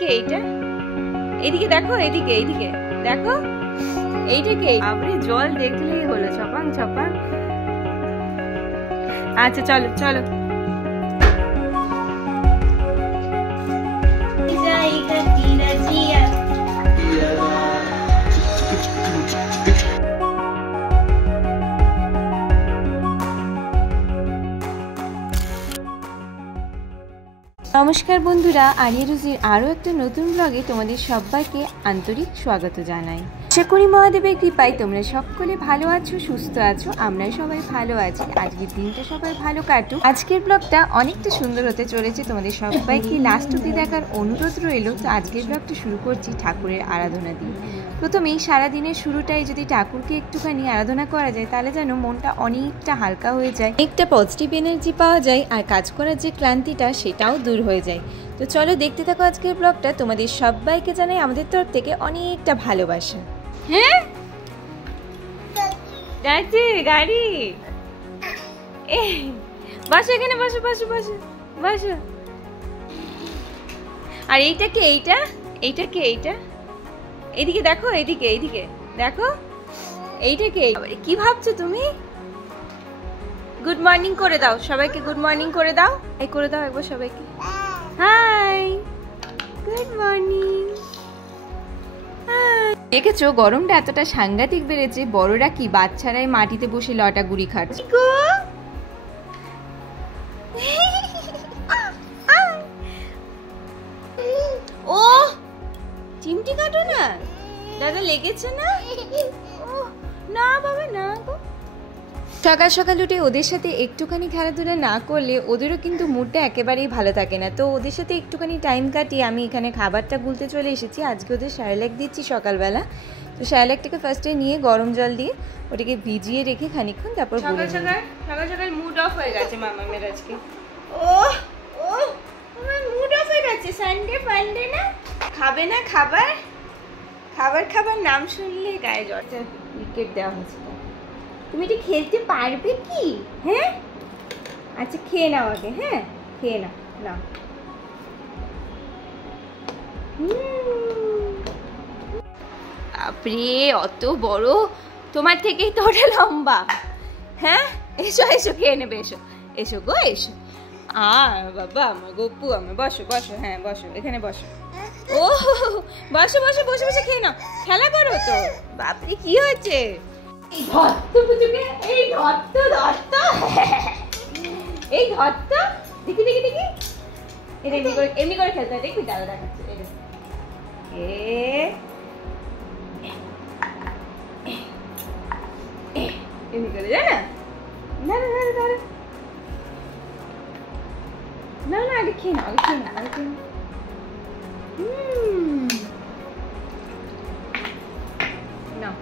কে এইটা? এদিকে দেখো, এদিকে এইদিকে দেখো, এইটা কে? আপনি জল দেখলেই হলো ছপাং ছপাং। আচ্ছা চলো চলো। নমস্কার বন্ধুরা, আরিয়া রুজির আরও একটা নতুন ব্লগে তোমাদের সবাইকে আন্তরিক স্বাগত জানাই। আশা করি মহাদেবের কৃপায় তোমরা সকলে ভালো আছো, সুস্থ আছো। আমরা সবাই ভালো আছি। আজকের দিনটা সবাই ভালো কাটুক। আজকের ব্লগটা অনেকটা সুন্দর হতে চলেছে, তোমাদের সবাইকে লাস্ট অবধি দেখার অনুরোধ রইল। তো আজকের ব্লগটা শুরু করছি ঠাকুরের আরাধনা দিয়ে। প্রথমেই সারাদিনের শুরুটাই যদি ঠাকুরকে একটুখানি আরাধনা করা যায়, তাহলে যেন মনটা অনেকটা হালকা হয়ে যায়, অনেকটা পজিটিভ এনার্জি পাওয়া যায়, আর কাজ করার যে ক্লান্তিটা সেটাও দূর হয়ে যায়। তো চলো দেখতে থাকো আজকের ব্লগটা। তোমাদের সবাইকে জানাই আমাদের তরফ থেকে অনেকটা ভালোবাসা। হ্যাঁ যাচ্ছি গাড়ি, বসো এখানে, বসো বসো বসো বসো। আর এইটা কে? এইটা কে? এইটা এদিকে দেখো, এদিকে এইদিকে দেখো, এইটা কে? কি ভাবছো তুমি? গুড মর্নিং করে দাও সবাইকে, গুড মর্নিং করে দাও, এই করে দাও একবার সবাইকে। Hi, good morning. দেখেছো গরমটা এতটা সাংঘাতিক বেড়েছে, বড়রা কি বাচ্চারাই মাটিতে বসে লটা গুড়ি খাচ্ছে। ও চিমটি কাটো না, দাদা লেগেছে না? না বাবা না গো। সকাল সকাল উঠে ওদের সাথে একটুখানি খেলাধুলা না করলে ওদেরও কিন্তু মুডটা একেবারেই ভালো থাকে না। তো ওদের সাথে একটুখানি টাইম কাটিয়ে আমি এখানে খাবারটা গুলতে চলে এসেছি। আজকে ওদের স্যারেলাক দিচ্ছি সকালবেলা। তো স্যারেলাকটাকে ফার্স্টে নিয়ে গরম জল দিয়ে ওটাকে ভিজিয়ে রেখে খানিকক্ষণ তারপর সকাল সকাল মুড অফ হয়ে গেছে মামামের আজকে। ও ও আমার মুড অফ হয়ে গেছে। সানডে ফান্ডে না, খাবে না খাবার, খাবার খাবার নাম শুনলে গায়ে জ্বরটা উইকেট দেওয়া হচ্ছে। তুমি এটা খেলতে পারবে কি? হ্যাঁ আচ্ছা খেয়ে নাও আগে, হ্যাঁ খেয়ে নাও নাও। বাপরে অত বড়, তোমার থেকেই তো ওটা লম্বা। হ্যাঁ এসো এসো খেয়ে নেবে, এসো এসো গো এসো। আর বাবা আমার গপ্পু, আমার বসো বসো, হ্যাঁ বসো এখানে বসো। ও বসো বসো, বসে বসে খেয়ে নাও, খেলা করো তো। বাপরে কি হয়েছে? এই ধরতো পুচুকে, এই ধরতো ধরতো, এই ধরতো, দেখি দেখি দেখি, এটা এমনি করে খেলতে হয়, দেখবি দাদা দেখাচ্ছে। এমনি করে যায় না, না না না না না, আগে খেয়ে নাও, আগে খেয়ে নাও, আগে খেয়ে নাও।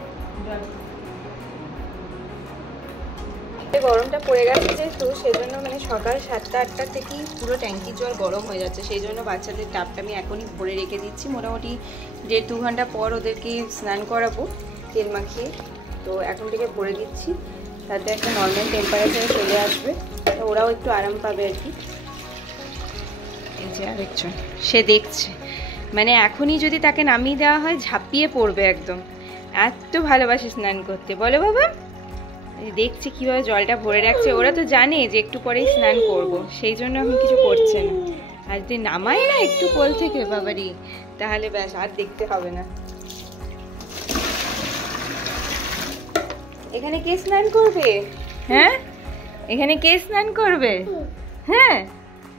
গরমটা পড়ে গেছে যেহেতু, সেজন্য মানে সকাল 7টা-8টা থেকেই পুরো ট্যাঙ্কির জল গরম হয়ে যাচ্ছে। সেই জন্য বাচ্চাদের টাপটা আমি এখনই ভরে রেখে দিচ্ছি। মোটামুটি 1.5-2 ঘন্টা পর ওদেরকে স্নান করাবো তেল মাখিয়ে। তো এখন থেকে ভরে দিচ্ছি, তাতে একটা নর্মাল টেম্পারেচারে চলে আসবে, তো ওরাও একটু আরাম পাবে আর কি। এই যে আরেকজন, সে দেখছে, মানে এখনই যদি তাকে নামিয়ে দেওয়া হয় ঝাঁপিয়ে পড়বে একদম, এত ভালোবাসে স্নান করতে। বলো বাবা, দেখছে কিভাবে জলটা ভরে রাখছে। ওরা তো জানে যে একটু পরেই স্নান করব, সেই জন্য এখন কিছু করছে না। আর যদি নামাই না একটু কোল থেকে বাবারি, তাহলে ব্যাস আর দেখতে হবে না। এখানে কে স্নান করবে? হ্যাঁ এখানে কে স্নান করবে? হ্যাঁ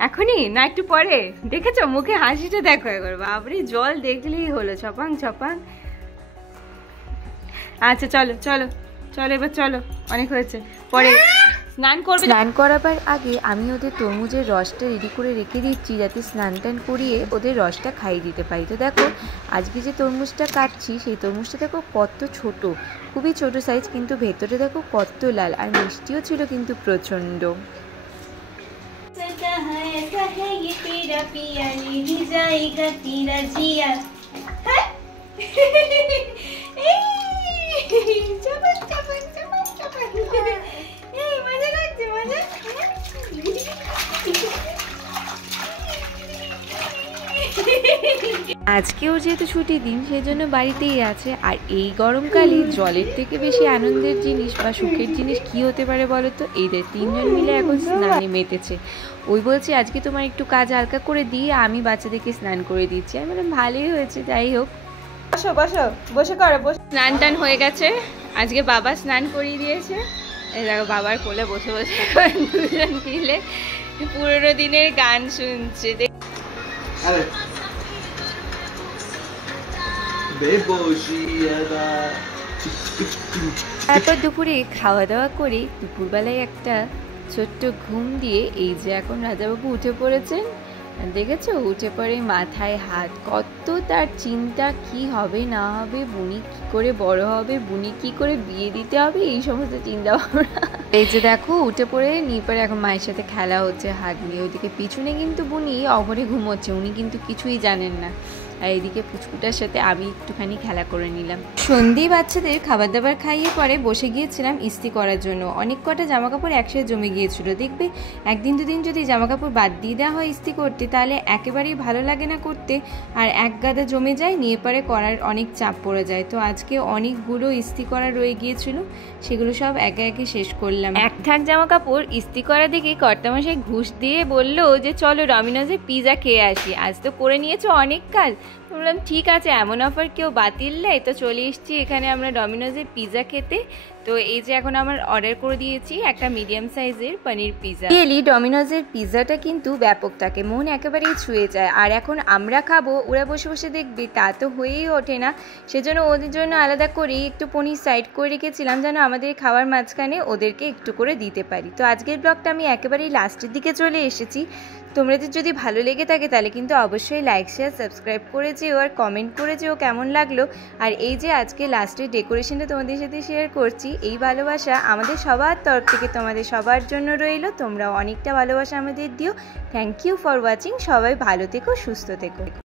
এখনই না একটু পরে? দেখেছো মুখে হাসিটা দেখো একবার, বাবরি জল দেখলেই হলো ছপাং ছপাং। আচ্ছা চলো চলো চলো এবার চলো, অনেক হয়েছে, পরে স্নান করবে। স্নান করাবার আগে আমি ওদের তরমুজের রসটা রেডি করে রেখে দিচ্ছি, যাতে স্নান টান করিয়ে ওদের রসটা খাইয়ে দিতে পারি। তো দেখো আজকে যে তরমুজটা কাটছি, সেই তরমুজটা দেখো কত ছোট, খুবই ছোট সাইজ, কিন্তু ভেতরে দেখো কত লাল, আর মিষ্টিও ছিল কিন্তু প্রচণ্ড। মজা আজকেও যেহেতু ছুটির দিন সেই জন্য বাড়িতেই আছে। আর এই গরমকালে জলের থেকে বেশি আনন্দের জিনিস বা সুখের জিনিস কি হতে পারে বলো তো? এদের তিনজন মিলে এখন স্নানে মেতেছে। ওই বলছে আজকে তোমার একটু কাজ হালকা করে দিয়ে আমি বাচ্চাদেরকে স্নান করে দিচ্ছি। আমি বললাম ভালোই হয়েছে, যাই হোক। বসো বসো, বসে করো, বসে। স্নান টান হয়ে গেছে, আজকে বাবা স্নান করিয়ে দিয়েছে। এই দেখো বাবার কোলে বসে বসে দুজন মিলে পুরোনো দিনের গান শুনছে। তারপর দুপুরে খাওয়া দাওয়া করে দুপুরবেলায় একটা ছোট্ট ঘুম দিয়ে এই যে এখন রাজাবাবু উঠে পড়েছেন। দেখেছো, উঠে পড়ে মাথায় হাত, কত তার চিন্তা কি হবে না হবে, বুনি কি করে বড় হবে, বুনি কি করে বিয়ে দিতে হবে, এই সমস্ত চিন্তা ভাবনা। এই যে দেখো উঠে পড়ে নিয়ে পরে এখন মায়ের সাথে খেলা হচ্ছে হাত নিয়ে। ওইদিকে পিছনে কিন্তু বুনি অঘরে ঘুমোচ্ছে, উনি কিন্তু কিছুই জানেন না। আর এইদিকে পুচকুটার সাথে আমি একটুখানি খেলা করে নিলাম। সন্ধি বাচ্চাদের খাবার দাবার খাইয়ে পরে বসে গিয়েছিলাম ইস্ত্রি করার জন্য। অনেক কটা জামা কাপড় একসাথে জমে গিয়েছিল। দেখবে একদিন দুদিন যদি জামা কাপড় বাদ দিয়ে দেওয়া হয় ইস্ত্রি করতে তাহলে একেবারেই ভালো লাগে না করতে, আর এক গাদা জমে যায়, নিয়ে পরে করার অনেক চাপ পড়ে যায়। তো আজকে অনেকগুলো ইস্ত্রি করা রয়ে গিয়েছিল, সেগুলো সব একে একে শেষ করলাম। এক থাক জামা কাপড় ইস্ত্রি করা দেখে কর্তামশাই ঘুষ দিয়ে বললো যে চলো ডমিনোজে পিৎজা খেয়ে আসি, আজ তো করে নিয়েছো অনেক কাল। বললাম ঠিক আছে, এমন অফার কেউ বাতিল নেই, তো চলে এসেছি এখানে আমরা ডমিনোজের পিৎজা খেতে। তো এই যে এখন আমার অর্ডার করে দিয়েছি একটা মিডিয়াম সাইজের পনির পিৎজা। রিয়েলি ডমিনোজের পিৎজাটা কিন্তু ব্যাপক থাকে, মন একেবারেই ছুঁয়ে যায়। আর এখন আমরা খাবো, ওরা বসে বসে দেখবে, তা তো হয়েই ওঠে না। সেজন্য ওদের জন্য আলাদা করে একটু পনির সাইড করে রেখেছিলাম যেন আমাদের খাওয়ার মাঝখানে ওদেরকে একটু করে দিতে পারি। তো আজকের ব্লগটা আমি একেবারেই লাস্টের দিকে চলে এসেছি। তোমাদের যদি ভালো লেগে থাকে তাহলে কিন্তু অবশ্যই লাইক শেয়ার সাবস্ক্রাইব করে যেও, আর কমেন্ট করে যেও কেমন লাগলো। আর এই যে আজকে লাস্টের ডেকোরেশনটা তোমাদের সাথে শেয়ার করছি, এই ভালোবাসা আমাদের সবার তরফ থেকে তোমাদের সবার জন্য রইলো। তোমরাও অনেকটা ভালোবাসা আমাদের দিও। Thank you for watching. সবাই ভালো থেকো, সুস্থ থেকো।